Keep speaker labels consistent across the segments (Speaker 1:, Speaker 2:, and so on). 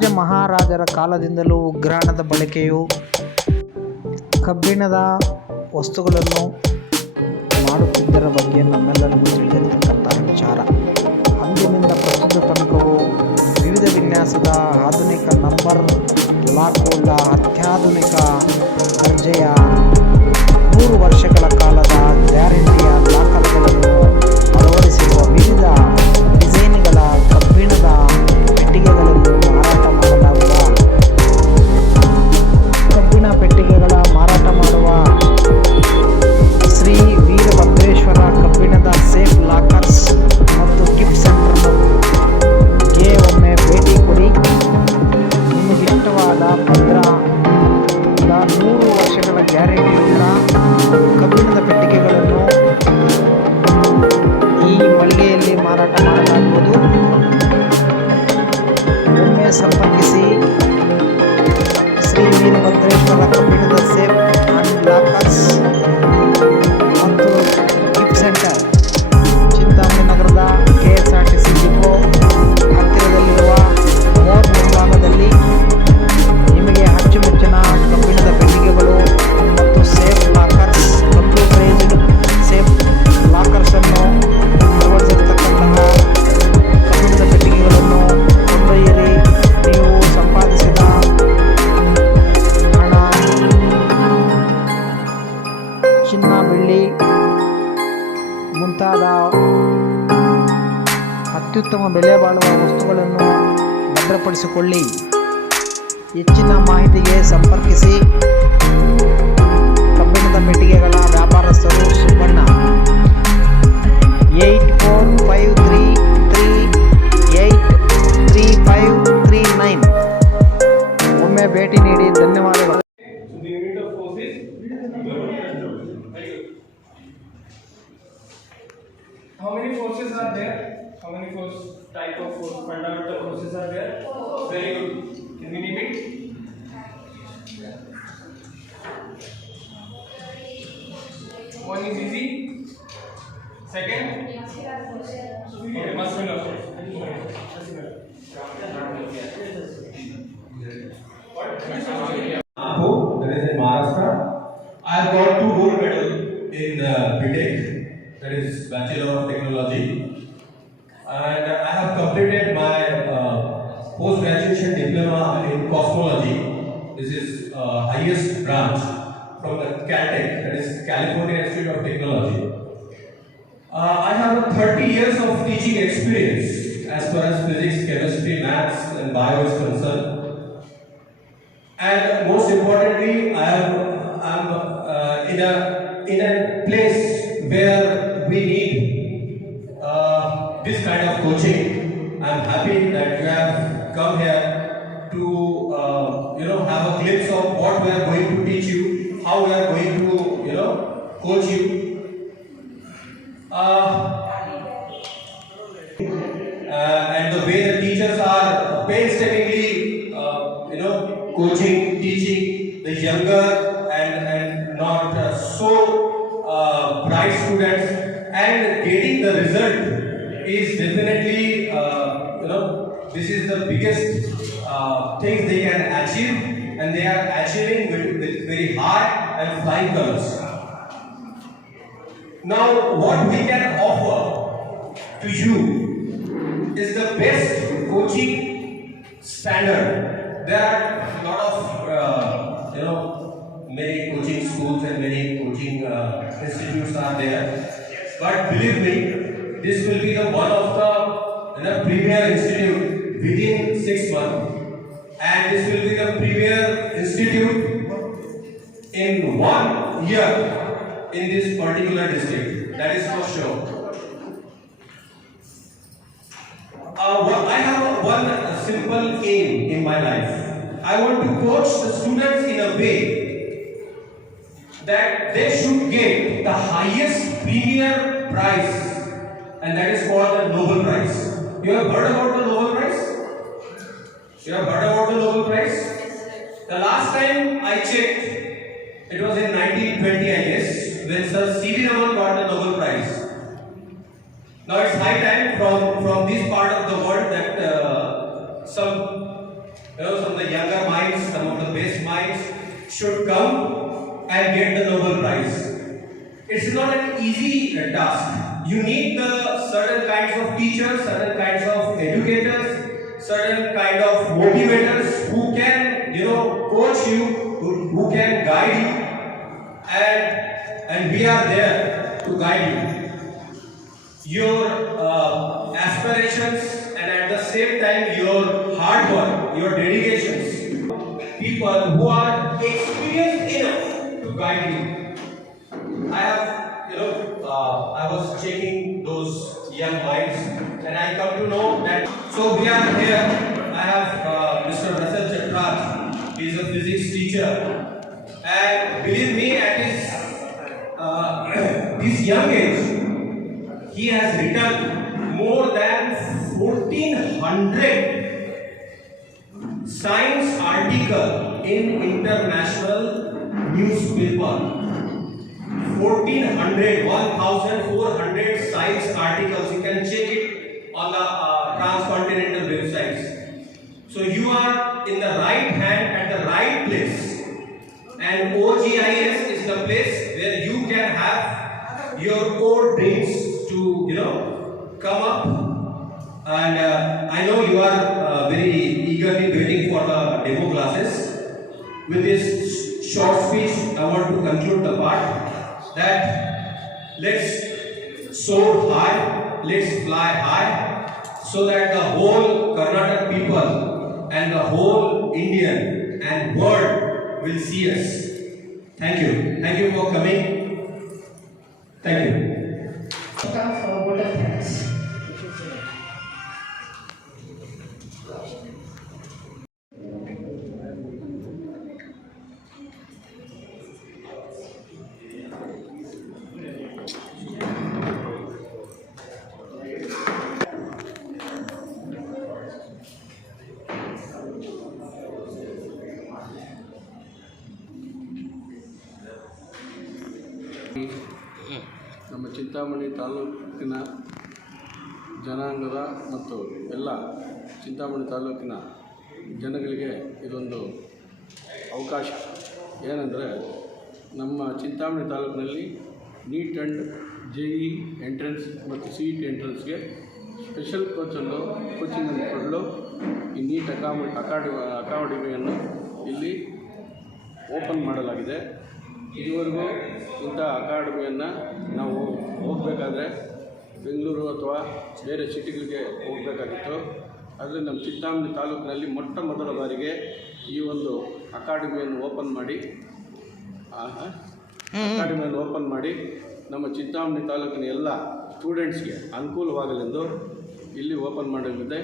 Speaker 1: ರಾಜ ಮಹಾರಾಜರ ಕಾಲದಿಂದಲೂ ಉಗ್ರಾಣದ ಬಳಕೆಯು ಕಬ್ಬಿಣದ ವಸ್ತುಗಳನ್ನು ಮಾಡುತ್ತಿದ್ದರ ಬಗ್ಗೆ ನಮ್ಮೆಲ್ಲರಿಗೂ ತಿಳಿದಿರತಕ್ಕಂಥ ವಿಚಾರ. ಅಂದಿನಿಂದ ಪ್ರಸ್ತುತ ತನಕವು ವಿವಿಧ ವಿನ್ಯಾಸದ ಆಧುನಿಕ ನಂಬರ್ ಲಾಕ್ವುಳ್ಳ ಅತ್ಯಾಧುನಿಕ ದರ್ಜೆಯ ಮೂರು ವರ್ಷಗಳ ಕಾಲದ ಗ್ಯಾರಂಟಿಯ ದಾಖಲೆಗಳನ್ನು ಭದ್ರಪಡಿಸಿಕೊಳ್ಳಿ. ಹೆಚ್ಚಿನ ಮಾಹಿತಿಗೆ ಸಂಪರ್ಕಿಸಿ. ಕಬ್ಬಿಣದ ಪೆಟ್ಟಿಗೆಗಳ ವ್ಯಾಪಾರಸ್ಥರು Subbanna. Eight four five three three eight three five three nine. ಒಮ್ಮೆ ಭೇಟಿ ನೀಡಿ ಧನ್ಯವಾದಗಳು.
Speaker 2: How many forces are there? How many force type of fundamental forces are there? Very good. Can we name it? One is easy. Second. Okay, muscular?
Speaker 3: Apo, that is in Maharashtra. I have got two gold medal in uh, BTech, that is Bachelor of Technology. And completed my uh, post-graduation diploma in cosmology. This is uh, highest branch from the Caltech, that is California Institute of Technology. Uh, I have 30 years of teaching experience as far as physics, chemistry, maths, and bio is concerned. And most importantly, Uh, and the way the teachers are painstakingly, uh, you know, coaching, teaching the younger and, and not uh, so uh, bright students and getting the result is definitely, uh, you know, this is the biggest uh, things they can achieve and they are achieving with, with very high and flying colors. Now, what we can offer to you is the best coaching standard. There are a lot of, uh, you know, many coaching schools and many coaching uh, institutes are there. But believe me, this will be the one of the you know, premier institute within six months. And this will be the premier institute in one year in this particular district. That is for sure. Uh, I have one simple aim in my life. I want to coach the students in a way that they should get the highest premier prize, and that is called the Nobel Prize. You have heard about the Nobel Prize? You have heard about the Nobel Prize? The last time I checked, it was in 1920, I guess, when Sir C.V. Raman got the Nobel Prize. Now it's high time from, from this part of the world that uh, some you know, some of the younger minds, some of the best minds should come and get the Nobel Prize. It's not an easy uh, task. You need the certain kinds of teachers, certain kinds of educators, certain kind of motivators who can, you know, coach you, who, who can guide you, and and we are there to guide you. Your uh, aspirations and at the same time your hard work, your dedications. People who are experienced enough to guide you. I have, you know, uh, I was checking those young minds, and I come to know that. So we are here. I have uh, Mr. Russell Chatraj. He is a physics teacher, young age, he has written more than 1400 science article in international newspaper. 1400, 1400 science articles. You can check it on the uh, transcontinental websites. So you are in the right hand at the right place. And OGIS is the place where you can have your core dreams to, you know, come up. And uh, I know you are uh, very eagerly waiting for the demo classes. With this short speech, I want to conclude the part that let's soar high, let's fly high, so that the whole Karnataka people and the whole Indian and world will see us. Thank you. Thank you for coming. Thank you.
Speaker 4: ತಾಲೂಕಿನ ಜನಾಂಗದ ಮತ್ತು ಎಲ್ಲ ಚಿಂತಾಮಣಿ ತಾಲೂಕಿನ ಜನಗಳಿಗೆ ಇದೊಂದು ಅವಕಾಶ. ಏನಂದರೆ ನಮ್ಮ ಚಿಂತಾಮಣಿ ತಾಲೂಕಿನಲ್ಲಿ NEET and J E entrance ಮತ್ತು ಸಿ ಇ ಟಿ ಎಂಟ್ರೆನ್ಸ್ಗೆ ಸ್ಪೆಷಲ್ ಕೋಚನ್ನು ಕೋಚಿಂಗನ್ನು ಕೊಡಲು ಈ ನೀಟ್ ಅಕಾಮ, ಅಕಾಡೆ, ಅಕಾಡೆಮಿಯನ್ನು ಇಲ್ಲಿ ಓಪನ್ ಮಾಡಲಾಗಿದೆ. ಇದುವರೆಗೂ ಇಂಥ ಅಕಾಡೆಮಿಯನ್ನು ನಾವು ಹೋಗಬೇಕಾದ್ರೆ ಬೆಂಗಳೂರು ಅಥವಾ ಬೇರೆ ಸಿಟಿಗಳಿಗೆ ಹೋಗಬೇಕಾಗಿತ್ತು. ಆದರೆ ನಮ್ಮ ಚಿಂತಾಮಣಿ ತಾಲೂಕಿನಲ್ಲಿ ಮೊಟ್ಟ ಮೊದಲ ಬಾರಿಗೆ ಈ ಒಂದು ಅಕಾಡೆಮಿಯನ್ನು ಓಪನ್ ಮಾಡಿ ಅಕಾಡೆಮಿಯನ್ನು ಓಪನ್ ಮಾಡಿ ನಮ್ಮ ಚಿಂತಾಮಣಿ ತಾಲೂಕಿನ ಎಲ್ಲ ಸ್ಟೂಡೆಂಟ್ಸ್ಗೆ ಅನುಕೂಲವಾಗಲೆಂದು ಇಲ್ಲಿ ಓಪನ್ ಮಾಡಲಿದೆ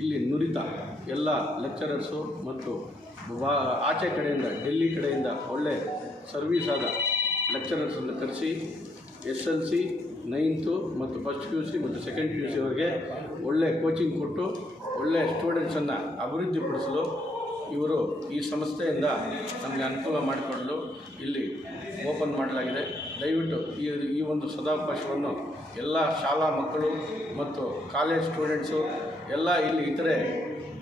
Speaker 4: ಇಲ್ಲಿ ನುರಿತ ಎಲ್ಲ ಲೆಕ್ಚರರ್ಸು ಮತ್ತು ಆಚೆ ಕಡೆಯಿಂದ, ಡೆಲ್ಲಿ ಕಡೆಯಿಂದ ಒಳ್ಳೆ ಸರ್ವೀಸ್ ಆದ ಲೆಕ್ಚರರ್ಸನ್ನು ಕರೆಸಿ ಎಸ್ ಎಲ್ ಸಿ, ನೈನ್ತು ಮತ್ತು ಫಸ್ಟ್ ಪಿ ಯು ಸಿ ಮತ್ತು ಸೆಕೆಂಡ್ ಪಿ ಯು ಸಿವರೆಗೆ ಒಳ್ಳೆ ಕೋಚಿಂಗ್ ಕೊಟ್ಟು ಒಳ್ಳೆ ಸ್ಟೂಡೆಂಟ್ಸನ್ನು ಅಭಿವೃದ್ಧಿಪಡಿಸಲು ಇವರು ಈ ಸಂಸ್ಥೆಯಿಂದ ನಮಗೆ ಅನುಕೂಲ ಮಾಡಿಕೊಡಲು ಇಲ್ಲಿ ಓಪನ್ ಮಾಡಲಾಗಿದೆ. ದಯವಿಟ್ಟು ಈ ಈ ಒಂದು ಸದಾವಕಾಶವನ್ನು ಎಲ್ಲ ಶಾಲಾ ಮಕ್ಕಳು ಮತ್ತು ಕಾಲೇಜ್ ಸ್ಟೂಡೆಂಟ್ಸು ಎಲ್ಲ ಇಲ್ಲಿ ಇತರೆ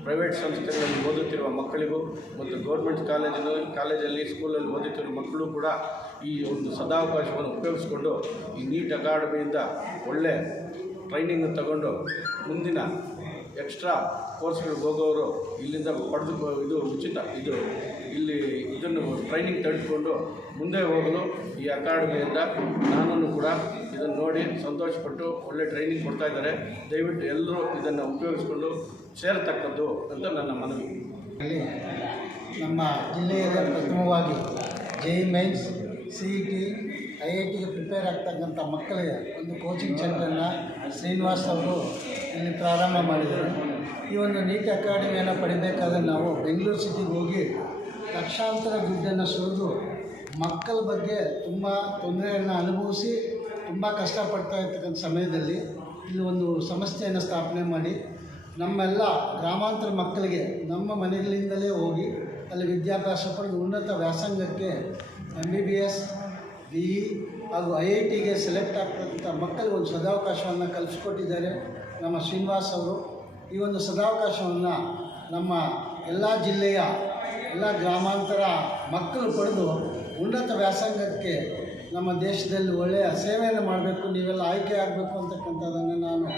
Speaker 4: ಪ್ರೈವೇಟ್ ಸಂಸ್ಥೆಗಳಲ್ಲಿ ಓದುತ್ತಿರುವ ಮಕ್ಕಳಿಗೂ ಮತ್ತು ಗೌರ್ಮೆಂಟ್ ಕಾಲೇಜಿನ ಕಾಲೇಜಲ್ಲಿ ಸ್ಕೂಲಲ್ಲಿ ಓದುತ್ತಿರುವ ಮಕ್ಕಳು ಕೂಡ ಈ ಒಂದು ಸದಾವಕಾಶವನ್ನು ಉಪಯೋಗಿಸ್ಕೊಂಡು ಈ ನೀಟ್ ಅಕಾಡೆಮಿಯಿಂದ ಒಳ್ಳೆ ಟ್ರೈನಿಂಗ್ ತಗೊಂಡು ಮುಂದಿನ ಎಕ್ಸ್ಟ್ರಾ ಕೋರ್ಸ್ಗಳಿಗೆ ಹೋಗೋರು ಇಲ್ಲಿಂದ ಪಡೆದು ಇದು ಉಚಿತ. ಇದು ಇಲ್ಲಿ ಇದನ್ನು ಟ್ರೈನಿಂಗ್ ತೆಗೆದುಕೊಂಡು ಮುಂದೆ ಹೋಗಲು ಈ ಅಕಾಡೆಮಿಯಿಂದ ನಾನು ಕೂಡ ಇದನ್ನು ನೋಡಿ ಸಂತೋಷಪಟ್ಟು ಒಳ್ಳೆ ಟ್ರೈನಿಂಗ್ ಕೊಡ್ತಾ ಇದ್ದಾರೆ. ದಯವಿಟ್ಟು ಎಲ್ಲರೂ ಇದನ್ನು ಉಪಯೋಗಿಸ್ಕೊಂಡು ಸೇರತಕ್ಕದ್ದು ಅಂತ ನನ್ನ ಮನವಿ.
Speaker 5: ನಮ್ಮ ಜಿಲ್ಲೆಯಲ್ಲಿ ಪ್ರಥಮವಾಗಿ J mains C E T I I ಟಿಗೆ ಪ್ರಿಪೇರ್ ಆಗ್ತಕ್ಕಂಥ ಮಕ್ಕಳಿಗೆ ಒಂದು ಕೋಚಿಂಗ್ ಸೆಂಟರನ್ನು ಶ್ರೀನಿವಾಸ್ ಅವರು ಇಲ್ಲಿ ಪ್ರಾರಂಭ ಮಾಡಿದರು ಈ ಒಂದು ನೀಟ್ ಅಕಾಡೆಮಿಯನ್ನು ಪಡಿಬೇಕಾದ್ರೆ ನಾವು ಬೆಂಗಳೂರು ಸಿಟಿಗೆ ಹೋಗಿ ಲಕ್ಷಾಂತರ ದುಡ್ಡನ್ನು ಸುರಿದು ಮಕ್ಕಳ ಬಗ್ಗೆ ತುಂಬ ತೊಂದರೆಯನ್ನು ಅನುಭವಿಸಿ ತುಂಬ ಕಷ್ಟಪಡ್ತಾ ಇರ್ತಕ್ಕಂಥ ಸಮಯದಲ್ಲಿ ಇಲ್ಲಿ ಒಂದು ಸಂಸ್ಥೆಯನ್ನು ಸ್ಥಾಪನೆ ಮಾಡಿ ನಮ್ಮೆಲ್ಲ ಗ್ರಾಮಾಂತರ ಮಕ್ಕಳಿಗೆ ನಮ್ಮ ಮನೆಗಳಿಂದಲೇ ಹೋಗಿ ಅಲ್ಲಿ ವಿದ್ಯಾಭ್ಯಾಸ ಪಡೆದು ಉನ್ನತ ವ್ಯಾಸಂಗಕ್ಕೆ M B B S B E ಹಾಗೂ ಐ ಐ ಟಿಗೆ ಸೆಲೆಕ್ಟ್ ಆಗ್ತಕ್ಕಂಥ ಮಕ್ಕಳಿಗೆ ಒಂದು ಸದಾವಕಾಶವನ್ನು ಕಲ್ಪಿಸ್ಕೊಟ್ಟಿದ್ದಾರೆ ನಮ್ಮ ಶ್ರೀನಿವಾಸ್ ಅವರು. ಈ ಒಂದು ಸದಾವಕಾಶವನ್ನು ನಮ್ಮ ಎಲ್ಲ ಜಿಲ್ಲೆಯ ಎಲ್ಲ ಗ್ರಾಮಾಂತರ ಮಕ್ಕಳು ಪಡೆದು ಉನ್ನತ ವ್ಯಾಸಂಗಕ್ಕೆ ನಮ್ಮ ದೇಶದಲ್ಲಿ ಒಳ್ಳೆಯ ಸೇವೆಯನ್ನು ಮಾಡಬೇಕು, ನೀವೆಲ್ಲ ಆಯ್ಕೆ ಆಗಬೇಕು ಅಂತಕ್ಕಂಥದ್ದನ್ನು ನಾನು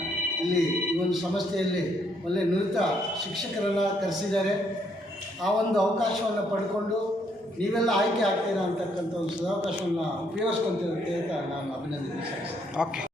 Speaker 5: ಇಲ್ಲಿ ಈ ಒಂದು ಸಂಸ್ಥೆಯಲ್ಲಿ ಒಳ್ಳೆ ನುರಿತ ಶಿಕ್ಷಕರನ್ನು ಕರೆಸಿದ್ದಾರೆ. ಆ ಒಂದು ಅವಕಾಶವನ್ನು ಪಡ್ಕೊಂಡು ನೀವೆಲ್ಲ ಆಯ್ಕೆ ಆಗ್ತೀರಾ ಅಂತಕ್ಕಂಥ ಒಂದು ಸದಾವಕಾಶವನ್ನು ಉಪಯೋಗಿಸ್ಕೊಂತೀರ ಅಂತ ನಾನು ಅಭಿನಂದನೆ ಸಲ್ಲಿಸ್ತೇನೆ.
Speaker 1: ಓಕೆ